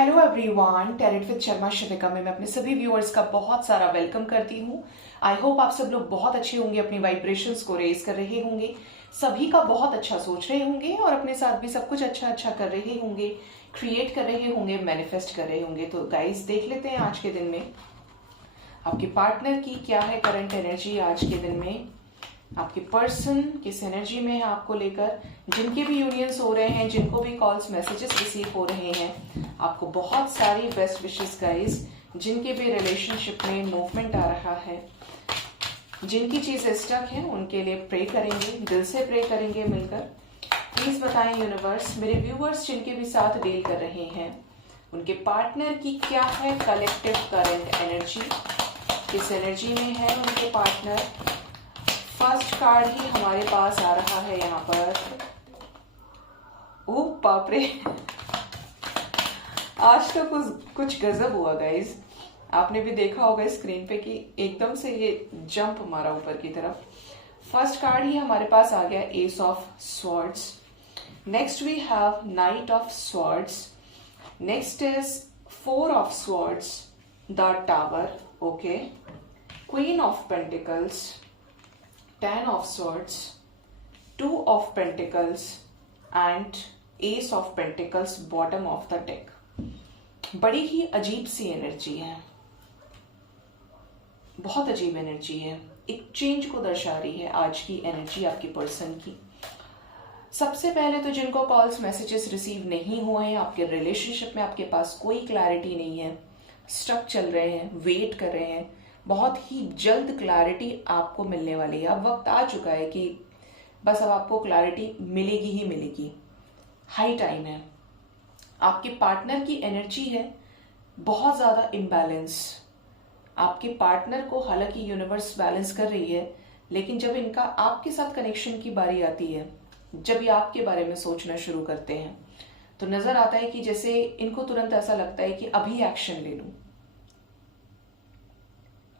Hello everyone, tarot with Sharma Shivika में मैं अपने सभी व्यूअर्स का बहुत सारा वेलकम करती हूँ। आई होप आप सब लोग बहुत अच्छे होंगे, अपनी वाइब्रेशंस को रेज कर रहे होंगे, सभी का बहुत अच्छा सोच रहे होंगे और अपने साथ भी सब कुछ अच्छा अच्छा कर रहे होंगे, क्रिएट कर रहे होंगे, मैनिफेस्ट कर रहे होंगे। तो गाइस देख लेते हैं आज के दिन में आपके पार्टनर की क्या है करंट एनर्जी। आज के दिन में आपके पर्सन किस एनर्जी में है आपको लेकर, जिनके भी यूनियंस हो रहे हैं, जिनको भी कॉल्स मैसेजेस रिसीव हो रहे हैं, आपको बहुत सारी बेस्ट विशेस गाइस। जिनके भी रिलेशनशिप में मूवमेंट आ रहा है, जिनकी चीजें स्टक है, उनके लिए प्रे करेंगे, दिल से प्रे करेंगे मिलकर। प्लीज बताएं यूनिवर्स, मेरे व्यूअर्स जिनके भी साथ डील कर रहे हैं, उनके पार्टनर की क्या है कलेक्टिव करंट एनर्जी, किस एनर्जी में है उनके पार्टनर। फर्स्ट कार्ड ही हमारे पास आ रहा है यहाँ पर। ओ बाप रे, आज तो कुछ गजब हुआ गाइज। आपने भी देखा होगा स्क्रीन पे कि एकदम से ये जंप मारा ऊपर की तरफ। फर्स्ट कार्ड ही हमारे पास आ गया ace of swords. Next we have knight of swords. Next is four of swords, the tower, okay, queen of pentacles, 10 of swords, 2 of pentacles and ace of pentacles bottom of the deck। बड़ी ही अजीब सी energy है, बहुत अजीब energy है, एक change को दर्शा रही है आज की एनर्जी आपकी पर्सन की। सबसे पहले तो जिनको कॉल्स मैसेजेस रिसीव नहीं हुए हैं, आपके रिलेशनशिप में आपके पास कोई क्लैरिटी नहीं है, स्टक चल रहे हैं, वेट कर रहे हैं, बहुत ही जल्द क्लैरिटी आपको मिलने वाली है। अब वक्त आ चुका है कि बस अब आपको क्लैरिटी मिलेगी ही मिलेगी, हाई टाइम है। आपके पार्टनर की एनर्जी है बहुत ज्यादा इम्बैलेंस। आपके पार्टनर को हालांकि यूनिवर्स बैलेंस कर रही है, लेकिन जब इनका आपके साथ कनेक्शन की बारी आती है, जब ये आपके बारे में सोचना शुरू करते हैं, तो नजर आता है कि जैसे इनको तुरंत ऐसा लगता है कि अभी एक्शन ले लूं,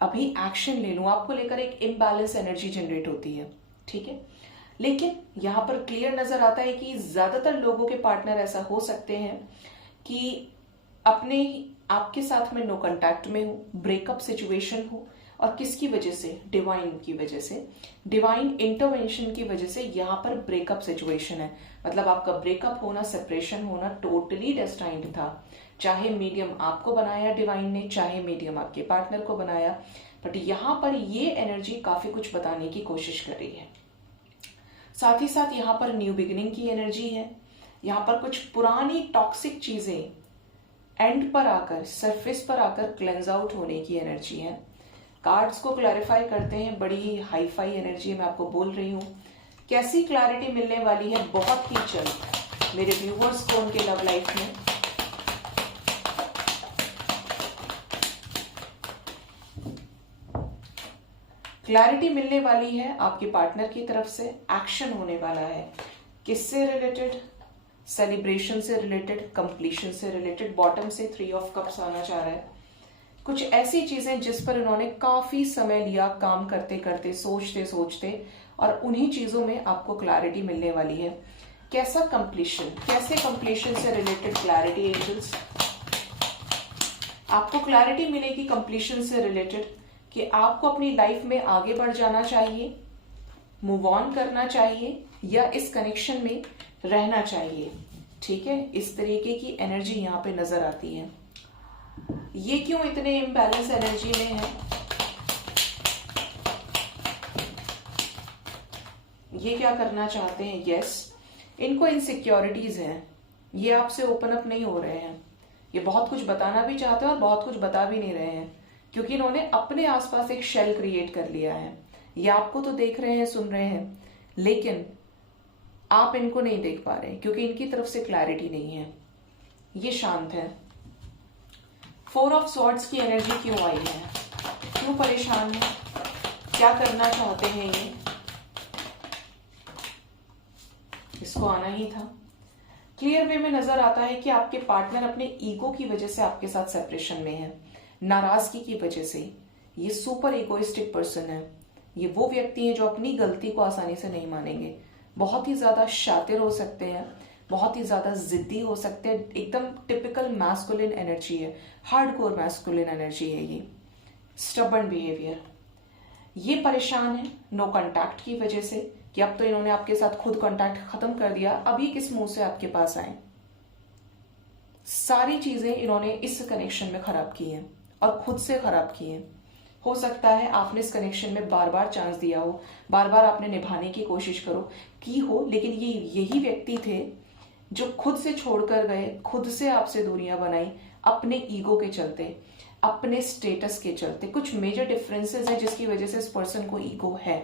अभी एक्शन ले लूं। आपको लेकर एक इम्बैलेंस एनर्जी जनरेट होती है, ठीक है। लेकिन यहां पर क्लियर नजर आता है कि ज्यादातर लोगों के पार्टनर ऐसा हो सकते हैं कि अपने आपके साथ में नो कांटेक्ट में हो, ब्रेकअप सिचुएशन हो, और किसकी वजह से, डिवाइन की वजह से, डिवाइन इंटरवेंशन की वजह से यहां पर ब्रेकअप सिचुएशन है। मतलब आपका ब्रेकअप होना, सेपरेशन होना टोटली डेस्टाइन्ड था। चाहे मीडियम आपको बनाया डिवाइन ने, चाहे मीडियम आपके पार्टनर को बनाया, बट यहां पर ये एनर्जी काफी कुछ बताने की कोशिश कर रही है। साथ ही साथ यहां पर न्यू बिगिनिंग की एनर्जी है। यहां पर कुछ पुरानी टॉक्सिक चीजें एंड पर आकर, सरफेस पर आकर क्लेंज आउट होने की एनर्जी है। कार्ड्स को क्लैरिफाई करते हैं, बड़ी ही हाई फाई एनर्जी मैं आपको बोल रही हूं। कैसी क्लैरिटी मिलने वाली है बहुत ही जल्द मेरे व्यूअर्स को उनके लव लाइफ में। क्लैरिटी मिलने वाली है आपके पार्टनर की तरफ से, एक्शन होने वाला है। किससे रिलेटेड? सेलिब्रेशन से रिलेटेड, कंप्लीशन से रिलेटेड। बॉटम से 3 ऑफ कप्स आना चाह रहा है। कुछ ऐसी चीजें जिस पर इन्होंने काफी समय लिया, काम करते करते, सोचते सोचते, और उन्हीं चीजों में आपको क्लैरिटी मिलने वाली है। कैसा कंप्लीशन, कैसे कंप्लीशन से रिलेटेड क्लैरिटी एंजल्स? आपको क्लैरिटी मिलेगी कंप्लीशन से रिलेटेड कि आपको अपनी लाइफ में आगे बढ़ जाना चाहिए, मूव ऑन करना चाहिए, या इस कनेक्शन में रहना चाहिए, ठीक है। इस तरीके की एनर्जी यहां पे नजर आती है। ये क्यों इतने इम्बैलेंस एनर्जी में है? ये क्या करना चाहते हैं? यस, इनको इनसिक्योरिटीज हैं, ये आपसे ओपन अप नहीं हो रहे हैं। ये बहुत कुछ बताना भी चाहते हैं और बहुत कुछ बता भी नहीं रहे हैं, क्योंकि इन्होंने अपने आसपास एक शेल क्रिएट कर लिया है। ये आपको तो देख रहे हैं, सुन रहे हैं, लेकिन आप इनको नहीं देख पा रहे क्योंकि इनकी तरफ से क्लैरिटी नहीं है। ये शांत है। 4 ऑफ स्वॉर्ड्स की एनर्जी क्यों आई है? क्यों परेशान है? क्या करना चाहते हैं ये? इसको आना ही था। क्लियर वे में नजर आता है कि आपके पार्टनर अपने ईगो की वजह से आपके साथ सेपरेशन में है, नाराजगी की वजह से। ये सुपर इगोइस्टिक पर्सन है। ये वो व्यक्ति है जो अपनी गलती को आसानी से नहीं मानेंगे, बहुत ही ज्यादा शातिर हो सकते हैं, बहुत ही ज्यादा जिद्दी हो सकते हैं, एकदम टिपिकल मैस्कुलिन एनर्जी है, हार्डकोर मैस्कुलिन एनर्जी है ये। स्टबर्न बिहेवियर, ये परेशान है नो कांटेक्ट की वजह से कि अब तो इन्होंने आपके साथ खुद कांटेक्ट खत्म कर दिया, अभी किस मुंह से आपके पास आए। सारी चीजें इन्होंने इस कनेक्शन में खराब की हैं और खुद से खराब की हैं। हो सकता है आपने इस कनेक्शन में बार बार चांस दिया हो, बार बार आपने निभाने की कोशिश की हो, लेकिन ये यही व्यक्ति थे जो खुद से छोड़कर गए, खुद से आपसे दूरियां बनाई, अपने ईगो के चलते, अपने स्टेटस के चलते। कुछ मेजर डिफरेंसेस हैं जिसकी वजह से इस पर्सन को ईगो है।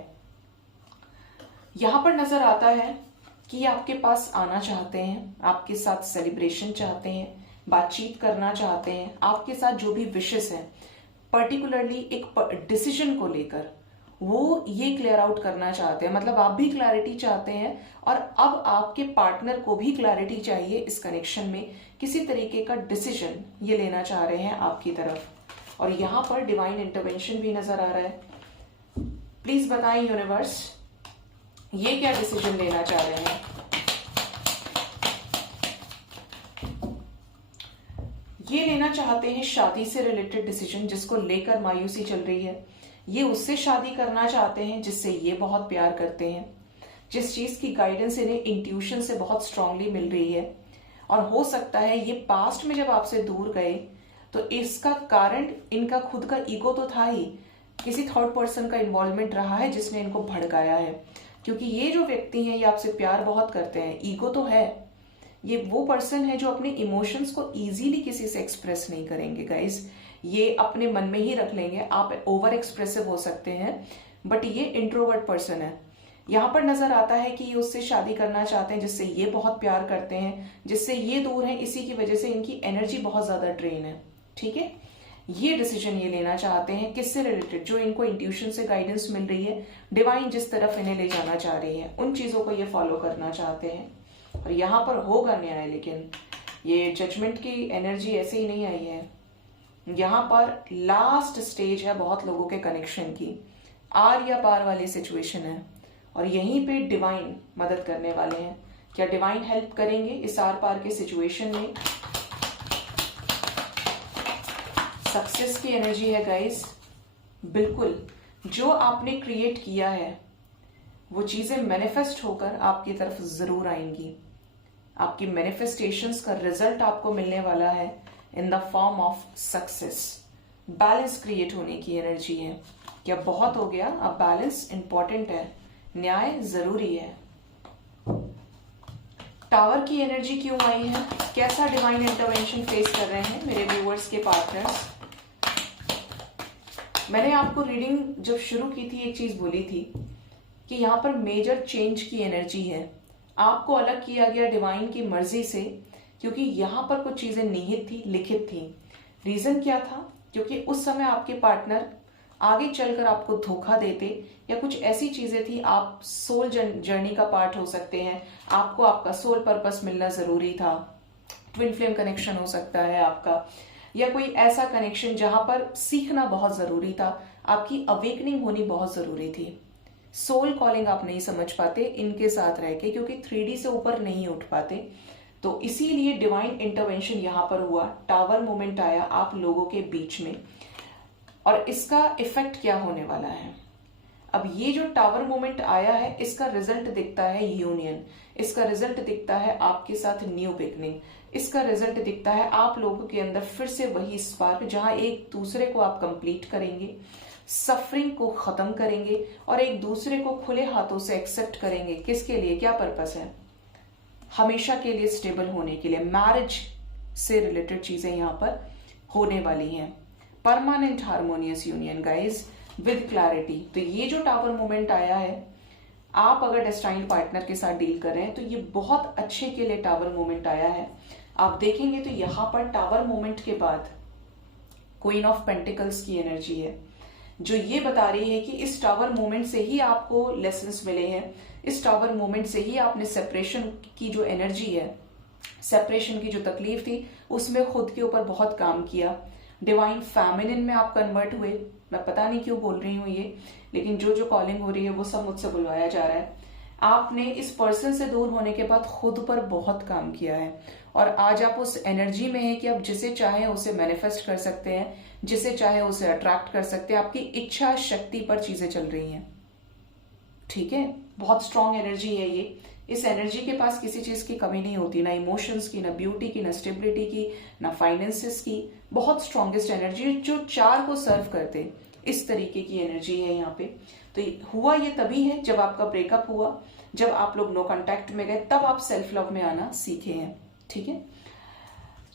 यहां पर नजर आता है कि आपके पास आना चाहते हैं, आपके साथ सेलिब्रेशन चाहते हैं, बातचीत करना चाहते हैं, आपके साथ जो भी विशेस हैं, पर्टिकुलरली एक डिसीजन को लेकर वो ये क्लियर आउट करना चाहते हैं। मतलब आप भी क्लैरिटी चाहते हैं और अब आपके पार्टनर को भी क्लैरिटी चाहिए इस कनेक्शन में, किसी तरीके का डिसीजन ये लेना चाह रहे हैं आपकी तरफ। और यहां पर डिवाइन इंटरवेंशन भी नजर आ रहा है। प्लीज बताएं यूनिवर्स, ये क्या डिसीजन लेना चाह रहे हैं? ये लेना चाहते हैं शादी से रिलेटेड डिसीजन, जिसको लेकर मायूसी चल रही है। ये उससे शादी करना चाहते हैं जिससे ये बहुत प्यार करते हैं, जिस चीज की गाइडेंस इन्हें इंट्यूशन से बहुत स्ट्रांगली मिल रही है। और हो सकता है ये पास्ट में जब आपसे दूर गए तो इसका कारण इनका खुद का ईगो तो था ही, किसी थर्ड पर्सन का इन्वॉल्वमेंट रहा है जिसने इनको भड़काया है। क्योंकि ये जो व्यक्ति हैं ये आपसे प्यार बहुत करते हैं, ईगो तो है, ये वो पर्सन है जो अपने इमोशंस को इजीली किसी से एक्सप्रेस नहीं करेंगे गाइस, ये अपने मन में ही रख लेंगे। आप ओवर एक्सप्रेसिव हो सकते हैं बट ये इंट्रोवर्ट पर्सन है। यहां पर नजर आता है कि ये उससे शादी करना चाहते हैं जिससे ये बहुत प्यार करते हैं, जिससे ये दूर हैं, इसी की वजह से इनकी एनर्जी बहुत ज्यादा ड्रेन है। ठीक है, ये डिसीजन ये लेना चाहते हैं किससे रिलेटेड, जो इनको इंट्यूशन से गाइडेंस मिल रही है, डिवाइन जिस तरफ इन्हें ले जाना चाह रही है, उन चीजों को ये फॉलो करना चाहते हैं। और यहां पर होगा न्याय, लेकिन ये जजमेंट की एनर्जी ऐसे ही नहीं आई है। यहां पर लास्ट स्टेज है बहुत लोगों के कनेक्शन की, आर या पार वाली सिचुएशन है और यहीं पे डिवाइन मदद करने वाले हैं। क्या डिवाइन हेल्प करेंगे इस आर पार के सिचुएशन में? सक्सेस की एनर्जी है गाइस, बिल्कुल जो आपने क्रिएट किया है वो चीजें मैनिफेस्ट होकर आपकी तरफ जरूर आएंगी। आपकी मैनिफेस्टेशंस का रिजल्ट आपको मिलने वाला है in the form of success. Balance create होने की एनर्जी है। क्या बहुत हो गया? अब बैलेंस इंपॉर्टेंट है, न्याय जरूरी है। टावर की एनर्जी क्यों आई है? कैसा डिवाइन इंटरवेंशन फेस कर रहे हैं मेरे व्यूअर्स के पार्टनर्स? मैंने आपको रीडिंग जब शुरू की थी एक चीज बोली थी कि यहां पर मेजर चेंज की एनर्जी है। आपको अलग किया गया डिवाइन की मर्जी से, क्योंकि यहां पर कुछ चीजें निहित थी, लिखित थी। रीजन क्या था? क्योंकि उस समय आपके पार्टनर आगे चलकर आपको धोखा देते या कुछ ऐसी चीजें थी। आप सोल जर्नी का पार्ट हो सकते हैं, आपको आपका सोल पर्पस मिलना जरूरी था। ट्विन फ्लेम कनेक्शन हो सकता है आपका, या कोई ऐसा कनेक्शन जहां पर सीखना बहुत जरूरी था, आपकी अवेकनिंग होनी बहुत जरूरी थी। सोल कॉलिंग आप नहीं समझ पाते इनके साथ रह के, क्योंकि 3D से ऊपर नहीं उठ पाते। तो इसीलिए डिवाइन इंटरवेंशन यहां पर हुआ, टावर मोमेंट आया आप लोगों के बीच में। और इसका इफेक्ट क्या होने वाला है? अब ये जो टावर मोमेंट आया है इसका रिजल्ट दिखता है यूनियन, इसका रिजल्ट दिखता है आपके साथ न्यू बिगनिंग, इसका रिजल्ट दिखता है आप लोगों के अंदर फिर से वही स्पार्क जहां एक दूसरे को आप कंप्लीट करेंगे, सफरिंग को खत्म करेंगे और एक दूसरे को खुले हाथों से एक्सेप्ट करेंगे। किसके लिए? क्या पर्पस है? हमेशा के लिए स्टेबल होने के लिए। मैरिज से रिलेटेड चीजें यहां पर होने वाली हैं। Permanent harmonious union guys with clarity. तो ये जो टावर मोमेंट आया है, आप अगर डेस्टाइन्ड पार्टनर के साथ डील कर रहे हैं तो ये बहुत अच्छे के लिए टावर मोमेंट आया है। आप देखेंगे तो यहां पर टावर मोमेंट के बाद क्वीन ऑफ पेंटिकल्स की एनर्जी है, जो ये बता रही है कि इस टावर मोमेंट से ही आपको लेसन्स मिले हैं, इस टावर मोमेंट से ही आपने सेपरेशन की जो एनर्जी है, सेपरेशन की जो तकलीफ थी, उसमें खुद के ऊपर बहुत काम किया। डिवाइन फेमिनिन में आप कन्वर्ट हुए। मैं पता नहीं क्यों बोल रही हूँ ये, लेकिन जो जो कॉलिंग हो रही है वो सब मुझसे बुलवाया जा रहा है। आपने इस पर्सन से दूर होने के बाद खुद पर बहुत काम किया है और आज आप उस एनर्जी में हैं कि आप जिसे चाहे उसे मैनिफेस्ट कर सकते हैं, जिसे चाहे उसे अट्रैक्ट कर सकते हैं। आपकी इच्छा शक्ति पर चीजें चल रही हैं। ठीक है, बहुत स्ट्रांग एनर्जी है ये। इस एनर्जी के पास किसी चीज की कमी नहीं होती, ना इमोशंस की, ना ब्यूटी की, ना स्टेबिलिटी की, ना फाइनेंसेस की। बहुत स्ट्रॉन्गेस्ट एनर्जी जो 4 को सर्व करते, इस तरीके की एनर्जी है यहाँ पे। तो हुआ ये तभी है जब आपका ब्रेकअप हुआ, जब आप लोग नो कांटेक्ट में गए, तब आप सेल्फ लव में आना सीखे हैं। ठीक है,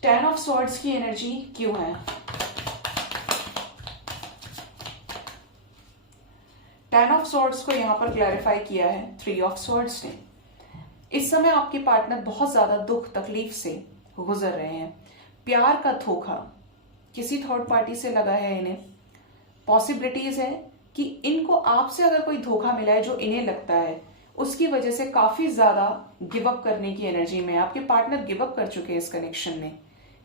10 ऑफ स्वॉर्ड्स की एनर्जी क्यों है? 10 ऑफ स्वॉर्ड्स को यहां पर क्लैरिफाई किया है 3 ऑफ स्वॉर्ड्स ने। इस समय आपके पार्टनर बहुत ज्यादा दुख तकलीफ से गुजर रहे हैं। प्यार का धोखा किसी थर्ड पार्टी से लगा है इन्हें। पॉसिबिलिटीज है कि इनको आपसे अगर कोई धोखा मिला है जो इन्हें लगता है, उसकी वजह से काफी ज्यादा गिव अप करने की एनर्जी में। आपके पार्टनर गिव अप कर चुके हैं इस कनेक्शन में,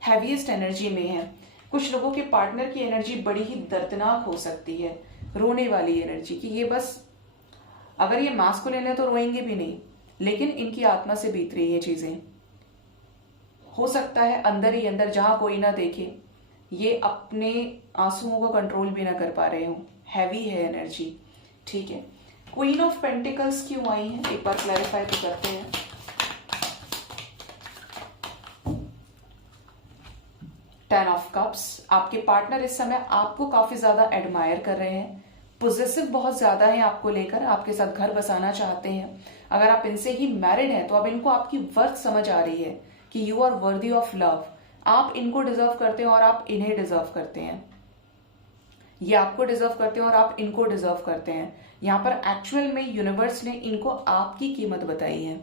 हैवीएस्ट एनर्जी में है। कुछ लोगों के पार्टनर की एनर्जी बड़ी ही दर्दनाक हो सकती है, रोने वाली एनर्जी की। ये बस अगर ये मास्कुलिन है तो रोएंगे भी नहीं, लेकिन इनकी आत्मा से बीत रही है चीजें। हो सकता है अंदर ही अंदर, जहां कोई ना देखे, ये अपने आंसुओं को कंट्रोल भी ना कर पा रहे हो। हैवी है एनर्जी। ठीक है, क्वीन ऑफ पेंटिकल्स क्यों आई है एक बार क्लैरिफाई तो करते हैं। टेन ऑफ कप्स, आपके पार्टनर इस समय आपको काफी ज्यादा एडमायर कर रहे हैं, पोजेसिव बहुत ज्यादा है आपको लेकर, आपके साथ घर बसाना चाहते हैं। अगर आप इनसे ही मैरिड हैं तो अब इनको आपकी वर्थ समझ आ रही है कि you are worthy of love. आप इनको डिजर्व करते हैं और आप इन्हें डिजर्व करते हैं। ये आपको डिजर्व करते हैं और आप इनको डिजर्व करते हैं। यहां पर एक्चुअल में यूनिवर्स ने इनको आपकी कीमत बताई है।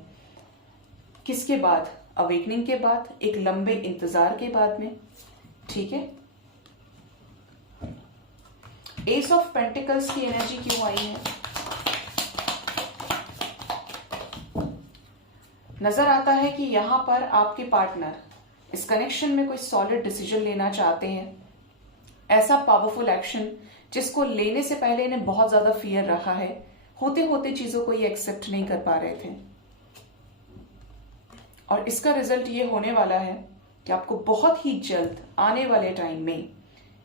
किसके बाद? अवेकनिंग के बाद, एक लंबे इंतजार के बाद में। ठीक है, एस ऑफ पेंटिकल्स की एनर्जी क्यों आई है? नजर आता है कि यहां पर आपके पार्टनर इस कनेक्शन में कोई सॉलिड डिसीजन लेना चाहते हैं, ऐसा पावरफुल एक्शन जिसको लेने से पहले इन्हें बहुत ज्यादा फियर रहा है। होते होते चीजों को ये एक्सेप्ट नहीं कर पा रहे थे और इसका रिजल्ट ये होने वाला है कि आपको बहुत ही जल्द आने वाले टाइम में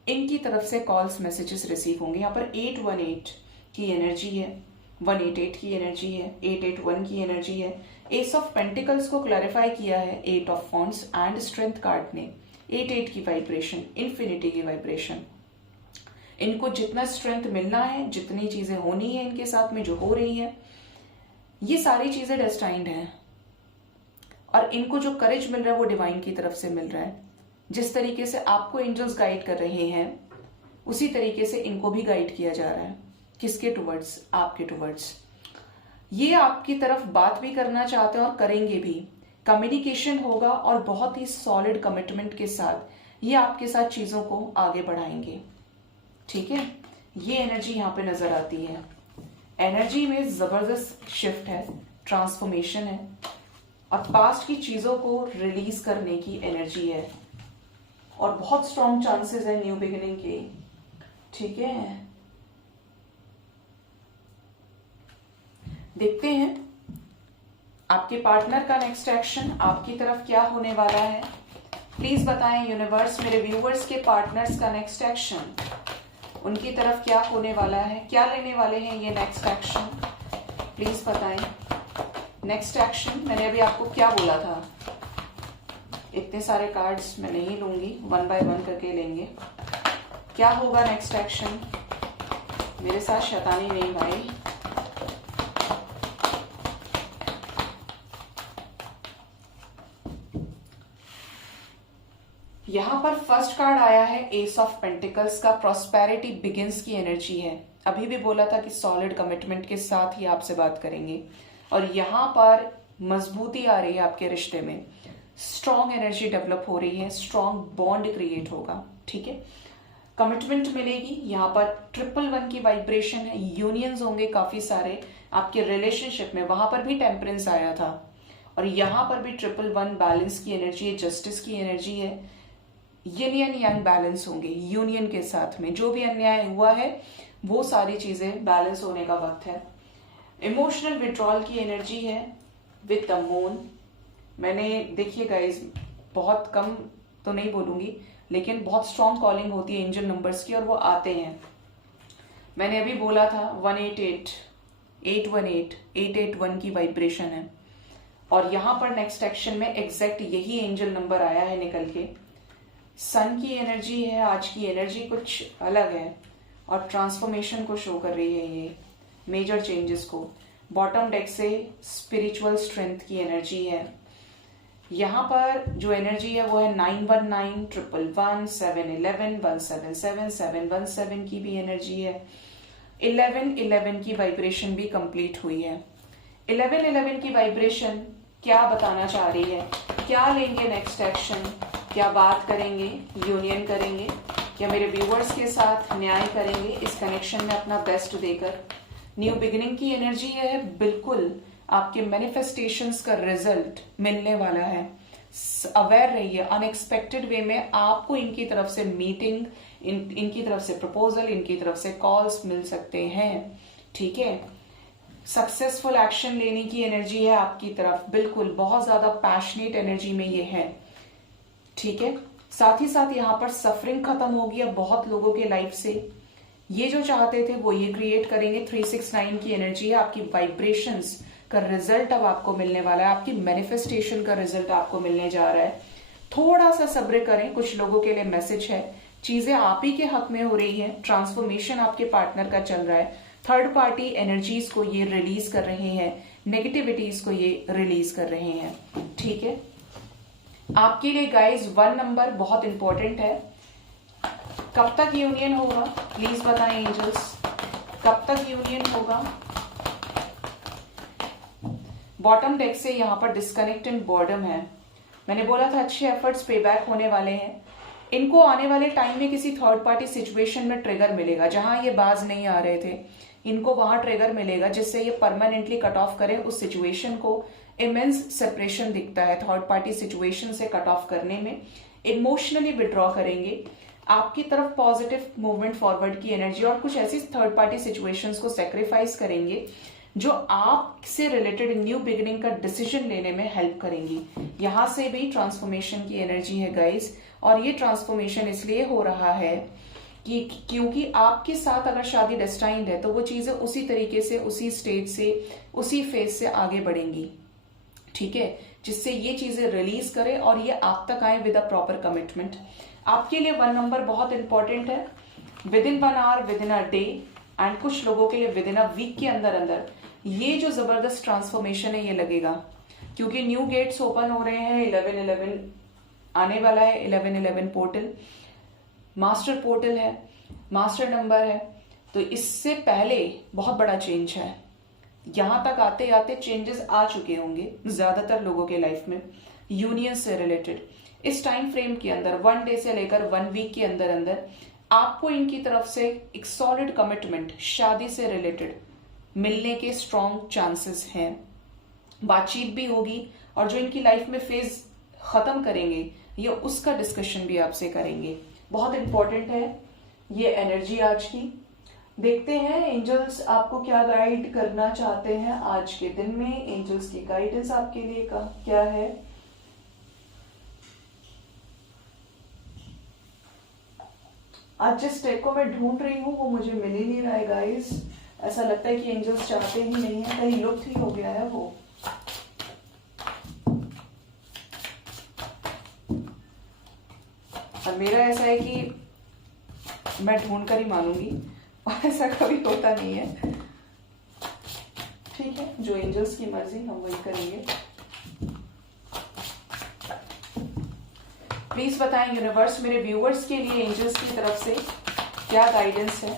इनकी तरफ से कॉल्स मैसेजेस रिसीव होंगे। यहाँ पर 818 की एनर्जी है, 188 की एनर्जी है, 881 की एनर्जी है। एस ऑफ पेंटिकल्स को क्लैरिफाई किया है 8 of wands and strength card ने। 88 की वाइब्रेशन, इन्फिनिटी की वाइब्रेशन। इनको जितना स्ट्रेंथ मिलना है, जितनी चीजें होनी है इनके साथ में जो हो रही है, ये सारी चीजें डेस्टाइन्ड हैं और इनको जो करेज मिल रहा है वो डिवाइन की तरफ से मिल रहा है। जिस तरीके से आपको एंजल्स गाइड कर रहे हैं उसी तरीके से इनको भी गाइड किया जा रहा है। किसके टुवर्ड्स? आपके टुवर्ड्स। ये आपकी तरफ बात भी करना चाहते हैं और करेंगे भी। कम्युनिकेशन होगा और बहुत ही सॉलिड कमिटमेंट के साथ ये आपके साथ चीजों को आगे बढ़ाएंगे। ठीक है, ये एनर्जी यहां पे नजर आती है। एनर्जी में जबरदस्त शिफ्ट है, ट्रांसफॉर्मेशन है और पास्ट की चीजों को रिलीज करने की एनर्जी है और बहुत स्ट्रॉन्ग चांसेस है न्यू बिगिनिंग के। ठीक है, देखते हैं आपके पार्टनर का नेक्स्ट एक्शन आपकी तरफ क्या होने वाला है। प्लीज बताएं यूनिवर्स, मेरे व्यूवर्स के पार्टनर्स का नेक्स्ट एक्शन उनकी तरफ क्या होने वाला है, क्या लेने वाले हैं ये नेक्स्ट एक्शन। प्लीज बताएं नेक्स्ट एक्शन। मैंने अभी आपको क्या बोला था, इतने सारे कार्ड्स मैं नहीं लूंगी, 1 बाय 1 करके लेंगे। क्या होगा नेक्स्ट एक्शन? मेरे साथ शैतानी नहीं भाई। यहां पर फर्स्ट कार्ड आया है एस ऑफ पेंटिकल्स का, प्रॉस्पेरिटी बिगिंस की एनर्जी है। अभी भी बोला था कि सॉलिड कमिटमेंट के साथ ही आपसे बात करेंगे और यहां पर मजबूती आ रही है आपके रिश्ते में। स्ट्रॉन्ग एनर्जी डेवलप हो रही है, स्ट्रॉन्ग बॉन्ड क्रिएट होगा। ठीक है, कमिटमेंट मिलेगी। यहाँ पर 111 की वाइब्रेशन है, यूनियंस होंगे काफी सारे आपके रिलेशनशिप में। वहां पर भी टेम्परेंस आया था और यहां पर भी 111 बैलेंस की एनर्जी है, जस्टिस की एनर्जी है। yin yang बैलेंस होंगे यूनियन के साथ में। जो भी अन्याय हुआ है वो सारी चीजें बैलेंस होने का वक्त है। इमोशनल विड्रॉल की एनर्जी है विद द मून। मैंने देखिए गाइस, बहुत कम तो नहीं बोलूंगी, लेकिन बहुत स्ट्रॉन्ग कॉलिंग होती है एंजल नंबर्स की और वो आते हैं। मैंने अभी बोला था 188, 818, 881 की वाइब्रेशन है, और यहां पर नेक्स्ट एक्शन में एग्जैक्ट यही एंजल नंबर आया है निकल के। सन की एनर्जी है, आज की एनर्जी कुछ अलग है और ट्रांसफॉर्मेशन को शो कर रही है, ये मेजर चेंजेस को। बॉटम डेक से स्पिरिचुअल स्ट्रेंथ की एनर्जी है। यहाँ पर जो एनर्जी है वो है 919, 111, 711, 177, 717 की भी एनर्जी है। 1111 की वाइब्रेशन भी कंप्लीट हुई है। 1111 की वाइब्रेशन क्या बताना चाह रही है, क्या लेंगे नेक्स्ट एक्शन, क्या बात करेंगे, यूनियन करेंगे, क्या मेरे व्यूअर्स के साथ न्याय करेंगे इस कनेक्शन में अपना बेस्ट देकर। न्यू बिगिनिंग की एनर्जी है, बिल्कुल आपके मैनिफेस्टेशंस का रिजल्ट मिलने वाला है। अवेयर रहिए, अनएक्सपेक्टेड वे में आपको इनकी तरफ से मीटिंग, इनकी तरफ से प्रपोजल, इनकी तरफ से कॉल्स मिल सकते हैं। ठीक है, सक्सेसफुल एक्शन लेने की एनर्जी है आपकी तरफ, बिल्कुल बहुत ज्यादा पैशनेट एनर्जी में ये है। ठीक है, साथ ही साथ यहाँ पर सफरिंग खत्म होगी अब बहुत लोगों के लाइफ से। ये जो चाहते थे वो ये क्रिएट करेंगे। 369 की एनर्जी है, आपकी वाइब्रेशंस का रिजल्ट अब आपको मिलने वाला है, आपकी मैनिफेस्टेशन का रिजल्ट आपको मिलने जा रहा है। थोड़ा सा सब्र करें, कुछ लोगों के लिए मैसेज है, चीजें आप ही के हक में हो रही है, ट्रांसफॉर्मेशन आपके पार्टनर का चल रहा है। थर्ड पार्टी एनर्जीज को ये रिलीज कर रहे हैं, नेगेटिविटीज को ये रिलीज कर रहे हैं। ठीक है, आपके लिए गाइस 1 नंबर बहुत इंपॉर्टेंट है। कब तक यूनियन होगा प्लीज बताएं एंजल्स, कब तक यूनियन होगा। बॉटम डेक से यहां पर डिस्कनेक्ट एंड बॉर्डम है। मैंने बोला था अच्छे एफर्ट्स पे बैक होने वाले हैं। इनको आने वाले टाइम में किसी थर्ड पार्टी सिचुएशन में ट्रिगर मिलेगा, जहां ये बाज नहीं आ रहे थे इनको वहां ट्रिगर मिलेगा, जिससे ये परमानेंटली कट ऑफ करें उस सिचुएशन को। इमेंस सेपरेशन दिखता है थर्ड पार्टी सिचुएशन से कट ऑफ करने में। इमोशनली विड्रॉ करेंगे, आपकी तरफ पॉजिटिव मूवमेंट फॉरवर्ड की एनर्जी, और कुछ ऐसी थर्ड पार्टी सिचुएशंस को सेक्रीफाइस करेंगे जो आपसे रिलेटेड न्यू बिगिनिंग का डिसीजन लेने में हेल्प करेंगी। यहां से भी ट्रांसफॉर्मेशन की एनर्जी है गाइस, और ये ट्रांसफॉर्मेशन इसलिए हो रहा है कि क्योंकि आपके साथ अगर शादी डेस्टाइन्ड है तो वो चीजें उसी तरीके से, उसी स्टेज से, उसी फेज से आगे बढ़ेंगी। ठीक है, जिससे ये चीजें रिलीज करे और ये आप तक आए विद अ प्रॉपर कमिटमेंट। आपके लिए 1 नंबर बहुत इंपॉर्टेंट है। Within 1 hour, within a day, and कुछ लोगों के लिए विद इन अ वीक के अंदर अंदर ये जो जबरदस्त ट्रांसफॉर्मेशन है ये लगेगा, क्योंकि न्यू गेट्स ओपन हो रहे हैं। 1111 आने वाला है। 1111 पोर्टल मास्टर पोर्टल है, मास्टर नंबर है, तो इससे पहले बहुत बड़ा चेंज है। यहां तक आते आते चेंजेस आ चुके होंगे ज्यादातर लोगों के लाइफ में यूनियन से रिलेटेड। इस टाइम फ्रेम के अंदर 1 डे से लेकर 1 वीक के अंदर अंदर आपको इनकी तरफ से एक सॉलिड कमिटमेंट शादी से रिलेटेड मिलने के स्ट्रॉन्ग चांसेस हैं। बातचीत भी होगी, और जो इनकी लाइफ में फेज खत्म करेंगे ये उसका डिस्कशन भी आपसे करेंगे। बहुत इंपॉर्टेंट है ये एनर्जी आज की। देखते हैं एंजल्स आपको क्या गाइड करना चाहते हैं आज के दिन में। एंजल्स की गाइडेंस आपके लिए क्या है। आज जिस टेक को मैं ढूंढ रही हूँ वो मुझे मिल ही नहीं रहा है गाइस। ऐसा लगता है कि एंजल्स चाहते ही नहीं है, कहीं लुप्त ही हो गया है वो। और मेरा ऐसा है कि मैं ढूंढ कर ही मानूंगी, और ऐसा कभी होता नहीं है। ठीक है, जो एंजल्स की मर्जी हम वही करेंगे। प्लीज बताएं यूनिवर्स मेरे व्यूअर्स के लिए एंजल्स की तरफ से क्या गाइडेंस है।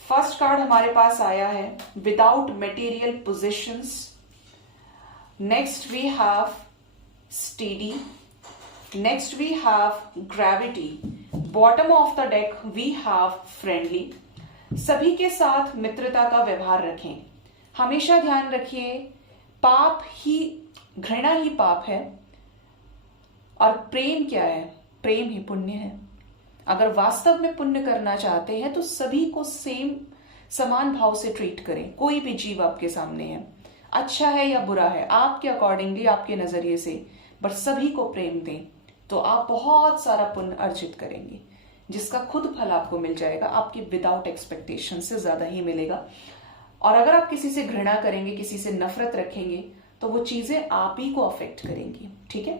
फर्स्ट कार्ड हमारे पास आया है without material positions. Next we have steady, next we have gravity, bottom of the deck we have friendly. सभी के साथ मित्रता का व्यवहार रखें। हमेशा ध्यान रखिए पाप ही, घृणा ही पाप है, और प्रेम क्या है, प्रेम ही पुण्य है। अगर वास्तव में पुण्य करना चाहते हैं तो सभी को सेम समान भाव से ट्रीट करें। कोई भी जीव आपके सामने है, अच्छा है या बुरा है, आपके अकॉर्डिंगली, आपके नजरिए से, बट सभी को प्रेम दें, तो आप बहुत सारा पुण्य अर्जित करेंगे, जिसका खुद फल आपको मिल जाएगा, आपकी विदाउट एक्सपेक्टेशन से ज्यादा ही मिलेगा। और अगर आप किसी से घृणा करेंगे, किसी से नफरत रखेंगे, तो वो चीजें आप ही को अफेक्ट करेंगी। ठीक है,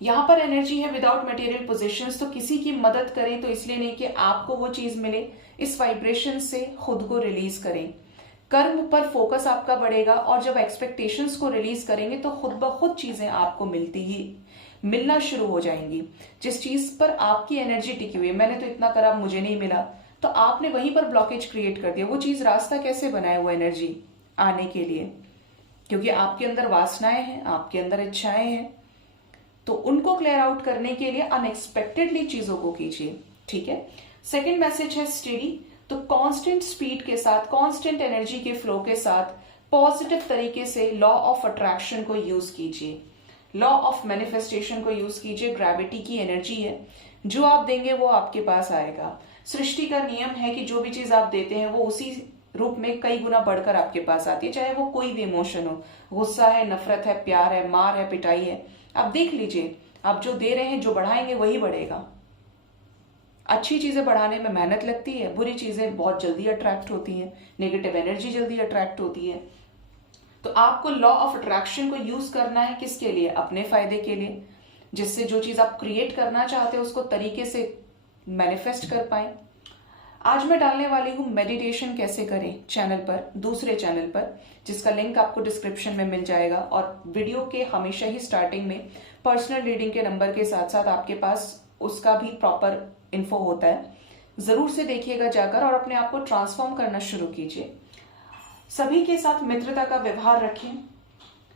यहां पर एनर्जी है विदाउट मटेरियल पोजीशंस, तो किसी की मदद करें तो इसलिए नहीं कि आपको वो चीज मिले, इस वाइब्रेशन से खुद को रिलीज करें। कर्म पर फोकस आपका बढ़ेगा, और जब एक्सपेक्टेशंस को रिलीज करेंगे तो खुद ब खुद चीजें आपको मिलना शुरू हो जाएंगी। जिस चीज पर आपकी एनर्जी टिकी हुई है, मैंने तो इतना करा मुझे नहीं मिला, तो आपने वहीं पर ब्लॉकेज क्रिएट कर दिया। वो चीज रास्ता कैसे बनाए वो एनर्जी आने के लिए, क्योंकि आपके अंदर वासनाएं हैं, आपके अंदर इच्छाएं हैं, तो उनको क्लियर आउट करने के लिए अनएक्सपेक्टेडली चीजों को कीजिए। ठीक है, सेकेंड मैसेज है स्टडी। तो कांस्टेंट स्पीड के साथ, कांस्टेंट एनर्जी के फ्लो के साथ पॉजिटिव तरीके से लॉ ऑफ अट्रैक्शन को यूज कीजिए, लॉ ऑफ मैनिफेस्टेशन को यूज कीजिए। ग्रेविटी की एनर्जी है, जो आप देंगे वो आपके पास आएगा। सृष्टि का नियम है कि जो भी चीज आप देते हैं वो उसी रूप में कई गुना बढ़कर आपके पास आती है, चाहे वो कोई भी इमोशन हो, गुस्सा है, नफरत है, प्यार है, मार है, पिटाई है। आप देख लीजिए, आप जो दे रहे हैं, जो बढ़ाएंगे वही बढ़ेगा। अच्छी चीजें बढ़ाने में मेहनत लगती है, बुरी चीजें बहुत जल्दी अट्रैक्ट होती हैं, नेगेटिव एनर्जी जल्दी अट्रैक्ट होती है। तो आपको लॉ ऑफ अट्रैक्शन को यूज करना है, किसके लिए? अपने फायदे के लिए, जिससे जो चीज आप क्रिएट करना चाहते हैं उसको तरीके से मैनिफेस्ट कर पाए। आज मैं डालने वाली हूं मेडिटेशन कैसे करें चैनल पर, दूसरे चैनल पर, जिसका लिंक आपको डिस्क्रिप्शन में मिल जाएगा। और वीडियो के हमेशा ही स्टार्टिंग में पर्सनल रीडिंग के नंबर के साथ साथ आपके पास उसका भी प्रॉपर इन्फो होता है। जरूर से देखिएगा जाकर और अपने आप को ट्रांसफॉर्म करना शुरू कीजिए। सभी के साथ मित्रता का व्यवहार रखें।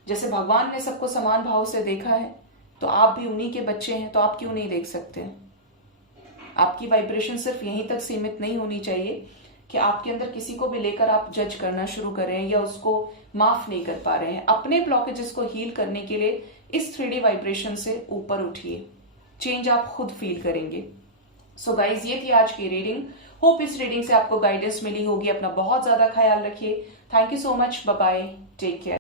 जैसे भगवान ने सबको समान भाव से देखा है, तो आप भी उन्हीं के बच्चे हैं, तो आप क्यों नहीं देख सकते? आपकी वाइब्रेशन सिर्फ यहीं तक सीमित नहीं होनी चाहिए कि आपके अंदर किसी को भी लेकर आप जज करना शुरू कर रहे हैं या उसको माफ नहीं कर पा रहे हैं। अपने ब्लॉकेजेस को हील करने के लिए इस 3D वाइब्रेशन से ऊपर उठिए, चेंज आप खुद फील करेंगे। सो गाइज, ये थी आज की रीडिंग। होप इस रीडिंग से आपको गाइडेंस मिली होगी। अपना बहुत ज्यादा ख्याल रखिए। Thank you so much, bye bye, take care.